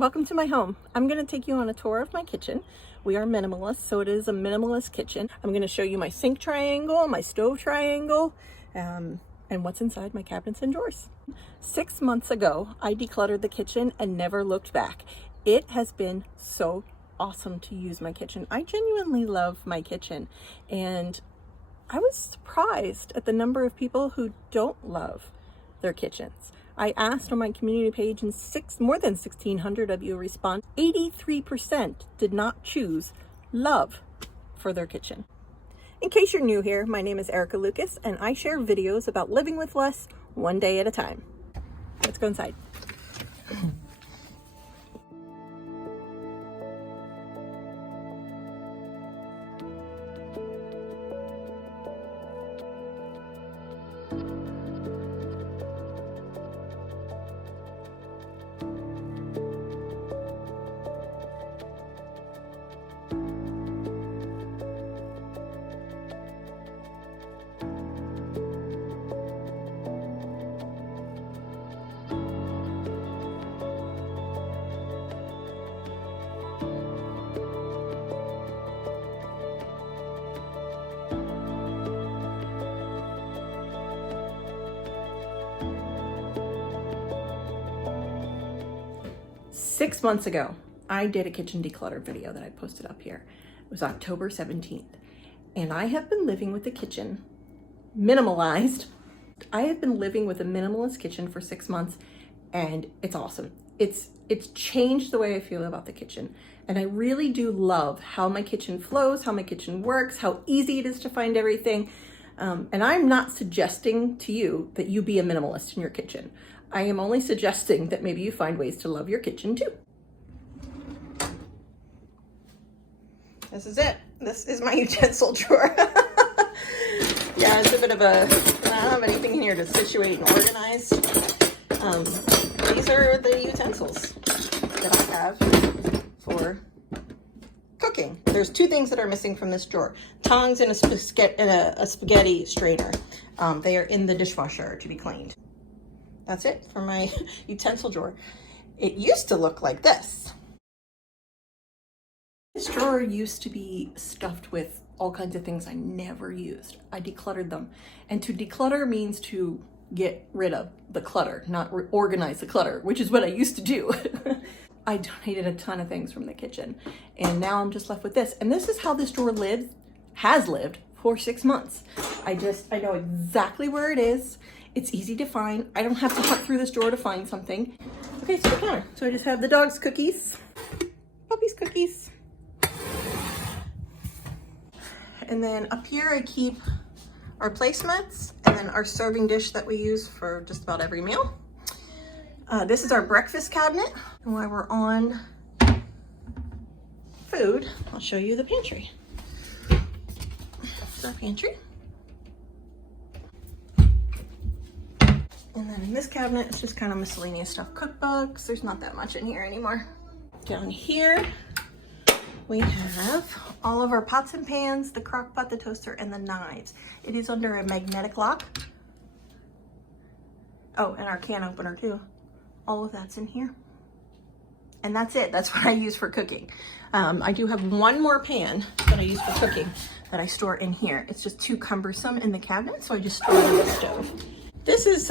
Welcome to my home. I'm going to take you on a tour of my kitchen. We are minimalist, so it is a minimalist kitchen. I'm going to show you my sink triangle, my stove triangle, and what's inside my cabinets and drawers. 6 months ago, I decluttered the kitchen and never looked back. It has been so awesome to use my kitchen. I genuinely love my kitchen, and I was surprised at the number of people who don't love their kitchens. I asked on my community page and more than 1,600 of you responded. 83% did not choose love for their kitchen. In case you're new here, my name is Erica Lucas and I share videos about living with less one day at a time. Let's go inside. Six months ago, I did a kitchen declutter video that I posted up here. It was October 17th. And I have been living with the kitchen minimalized. I have been living with a minimalist kitchen for 6 months and it's awesome. It's changed the way I feel about the kitchen. And I really do love how my kitchen flows, how my kitchen works, how easy it is to find everything. And I'm not suggesting to you that you be a minimalist in your kitchen. I am only suggesting that maybe you find ways to love your kitchen too. This is it. This is my utensil drawer. Yeah, it's a bit of a, I don't have anything in here to situate and organize. These are the utensils that I have for cooking. There's two things that are missing from this drawer. Tongs and a spaghetti strainer. They are in the dishwasher to be cleaned. That's it for my utensil drawer. It used to look like this. This drawer used to be stuffed with all kinds of things I never used. I decluttered them. And to declutter means to get rid of the clutter, not organize the clutter, which is what I used to do. I donated a ton of things from the kitchen and now I'm just left with this. And this is how this drawer has lived for 6 months. I know exactly where it is. It's easy to find. I don't have to hunt through this drawer to find something. Okay, so the counter. So I just have the dog's cookies, puppy's cookies. And then up here I keep our placemats and then our serving dish that we use for just about every meal. This is our breakfast cabinet. And while we're on food, I'll show you the pantry. This is our pantry. And then in this cabinet, it's just kind of miscellaneous stuff. Cookbooks, there's not that much in here anymore. Down here, we have all of our pots and pans, the crock pot, the toaster, and the knives. It is under a magnetic lock. Oh, and our can opener too. All of that's in here. And that's it, that's what I use for cooking. I do have one more pan that I use for cooking that I store in here. It's just too cumbersome in the cabinet, so I just store it on the stove. This is,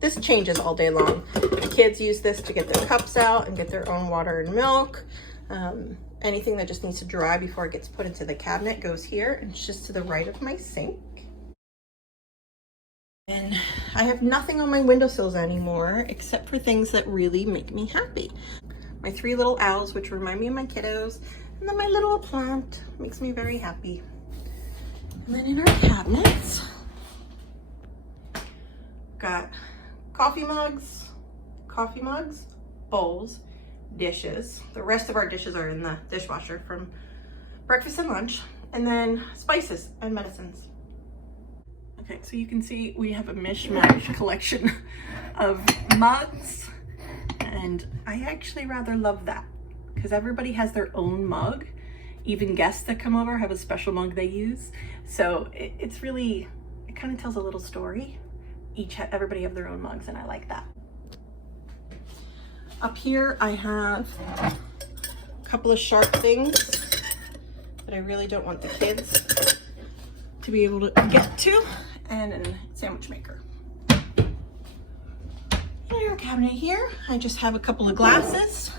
this changes all day long. The kids use this to get their cups out and get their own water and milk. Anything that just needs to dry before it gets put into the cabinet goes here, and it's just to the right of my sink. And I have nothing on my windowsills anymore except for things that really make me happy. My 3 little owls, which remind me of my kiddos, and then my little plant makes me very happy. And then in our cabinets, got coffee mugs, bowls, dishes. The rest of our dishes are in the dishwasher from breakfast and lunch, and then spices and medicines. Okay, so you can see we have a mishmash collection of mugs, and I actually rather love that because everybody has their own mug. Even guests that come over have a special mug they use. So it's really, it kind of tells a little story. Everybody have their own mugs, and I like that. Up here I have a couple of sharp things that I really don't want the kids to be able to get to, and a sandwich maker. In our cabinet here, I just have a couple of glasses.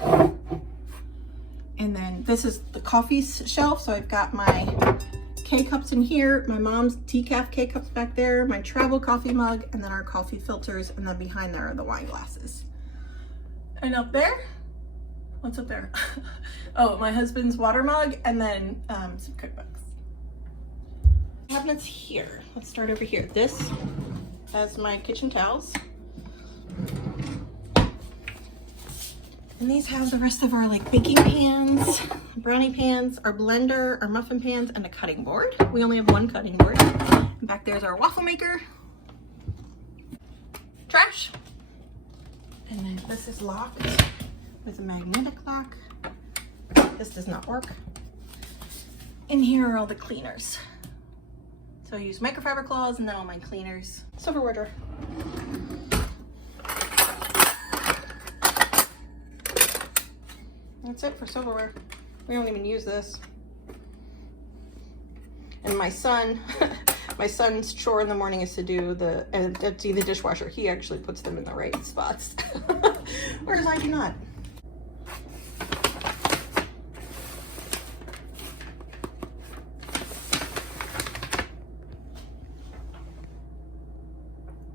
And then this is the coffee shelf. So I've got my K-cups in here, my mom's decaf K-cups back there, my travel coffee mug, and then our coffee filters. And then behind there are the wine glasses. And up there, what's up there? Oh, my husband's water mug, and then some cookbooks. Cabinets here. Let's start over here. This has my kitchen towels. And these have the rest of our like baking pans, brownie pans, our blender, our muffin pans, and a cutting board. We only have one cutting board. And back there's our waffle maker. Trash. And then this is locked with a magnetic lock. This does not work. And here are all the cleaners. So I use microfiber cloths and then all my cleaners. Silverware drawer. That's it for silverware. We don't even use this. And my son, my son's chore in the morning is to do the empty the dishwasher. He actually puts them in the right spots, whereas I do not.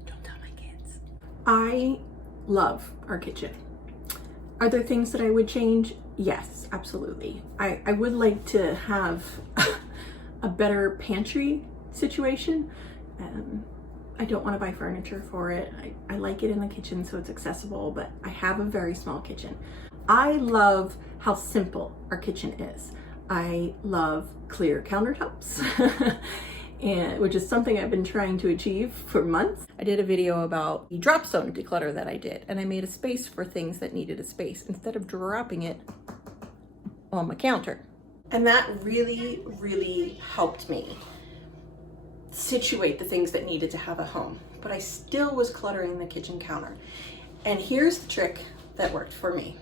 Don't tell my kids. I love our kitchen. Are there things that I would change? Yes, absolutely. I would like to have a better pantry situation. I don't want to buy furniture for it. I like it in the kitchen so it's accessible, but I have a very small kitchen. I love how simple our kitchen is. I love clear countertops. And which is something I've been trying to achieve for months. I did a video about the drop zone declutter that I did, and I made a space for things that needed a space instead of dropping it on my counter. And that really, really helped me situate the things that needed to have a home. But I still was cluttering the kitchen counter. And here's the trick that worked for me.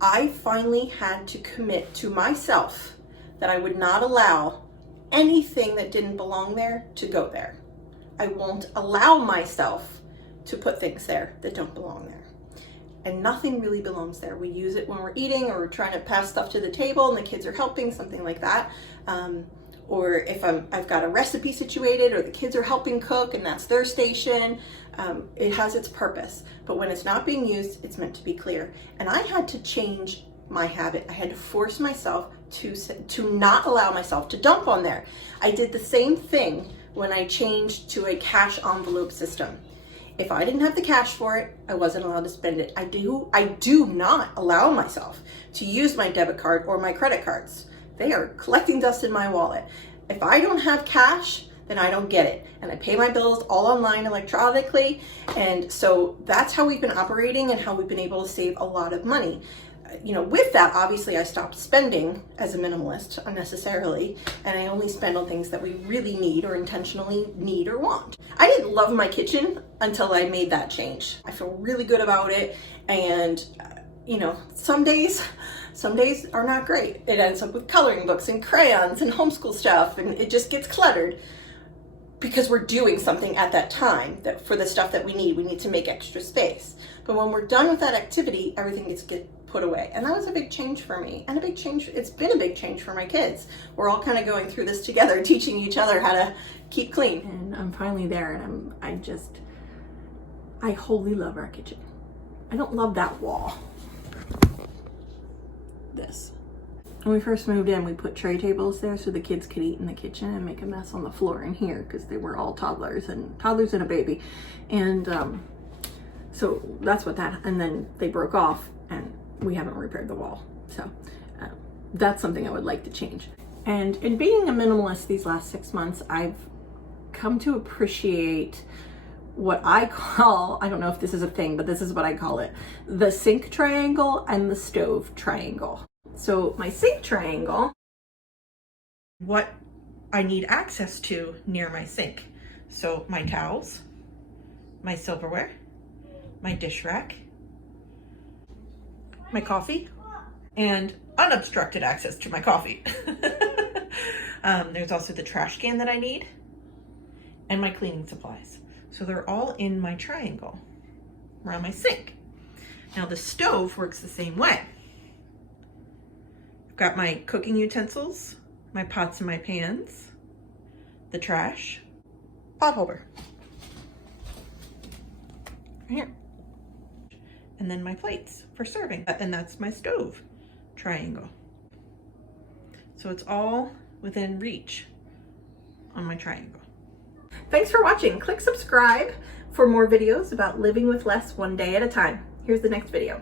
I finally had to commit to myself that I would not allow anything that didn't belong there to go there. I won't allow myself to put things there that don't belong there. And nothing really belongs there. We use it when we're eating or we're trying to pass stuff to the table and the kids are helping, something like that. Or if I've got a recipe situated or the kids are helping cook and that's their station, it has its purpose. But when it's not being used, it's meant to be clear. And I had to change my habit. I had to force myself to not allow myself to dump on there. I did the same thing when I changed to a cash envelope system. If I didn't have the cash for it, I wasn't allowed to spend it. I do not allow myself to use my debit card or my credit cards. They are collecting dust in my wallet. If I don't have cash, then I don't get it. And I pay my bills all online electronically. And so that's how we've been operating and how we've been able to save a lot of money. You know, with that, obviously I stopped spending as a minimalist unnecessarily, and I only spend on things that we really need or intentionally need or want. I didn't love my kitchen until I made that change. I feel really good about it, and you know, some days are not great. It ends up with coloring books and crayons and homeschool stuff, and it just gets cluttered because we're doing something at that time that for the stuff that we need to make extra space. But when we're done with that activity, everything gets put away. And that was a big change for me, and it's been a big change for my kids. We're all kind of going through this together, teaching each other how to keep clean. And I'm finally there, and I wholly love our kitchen. I don't love that wall. This. When we first moved in, we put tray tables there so the kids could eat in the kitchen and make a mess on the floor in here because they were all toddlers and a baby. And so that's what that, and then they broke off and we haven't repaired the wall. So that's something I would like to change. And in being a minimalist these last 6 months, I've come to appreciate what I call, I don't know if this is a thing, but this is what I call it, the sink triangle and the stove triangle. So my sink triangle, what I need access to near my sink. So my towels, my silverware, my dish rack, my coffee, and unobstructed access to my coffee. There's also the trash can that I need and my cleaning supplies. So they're all in my triangle around my sink. Now the stove works the same way. I've got my cooking utensils, my pots and my pans, the trash, pot holder, right here, and then my plates for serving. And that's my stove triangle. So it's all within reach on my triangle. Thanks for watching. Click subscribe for more videos about living with less one day at a time. Here's the next video.